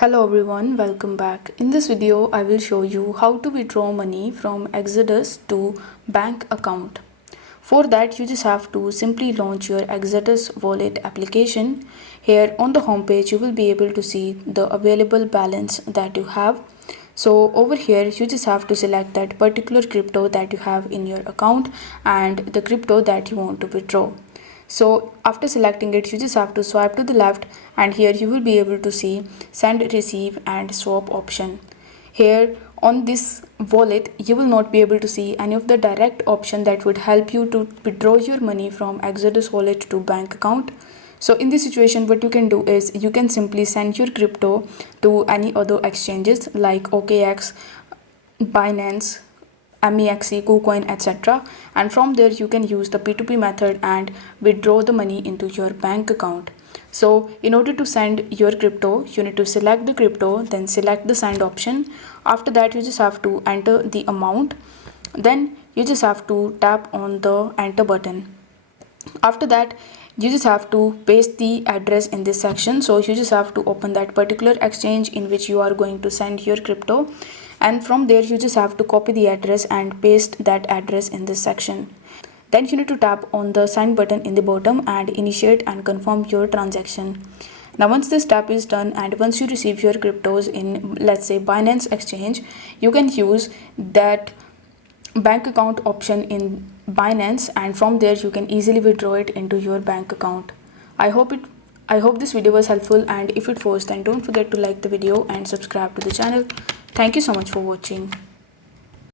Hello everyone, welcome back. In this video, I will show you how to withdraw money from Exodus to bank account. For that, you just have to simply launch your Exodus wallet application. Here on the home page, you will be able to see the available balance that you have. So over here, you just have to select that particular crypto that you have in your account and the crypto that you want to withdraw. So after selecting it, you just have to swipe to the left, and here you will be able to see send, receive and swap option. Here on this wallet, you will not be able to see any of the direct option that would help you to withdraw your money from Exodus wallet to bank account. So in this situation, what you can do is you can simply send your crypto to any other exchanges like OKX, Binance, MEXC, KuCoin, etc. And from there you can use the P2P method and withdraw the money into your bank account. So in order to send your crypto, you need to select the crypto, then select the send option. After that, you just have to enter the amount. Then you just have to tap on the enter button. After that, you just have to paste the address in this section. So you just have to open that particular exchange in which you are going to send your crypto, and from there you just have to copy the address and paste that address in this section. Then you need to tap on the send button in the bottom and initiate and confirm your transaction. Now once this step is done and once you receive your cryptos in, let's say, Binance exchange, you can use that bank account option in Binance, and from there you can easily withdraw it into your bank account. I hope this video was helpful, and if it was, then don't forget to like the video and subscribe to the channel. Thank you so much for watching.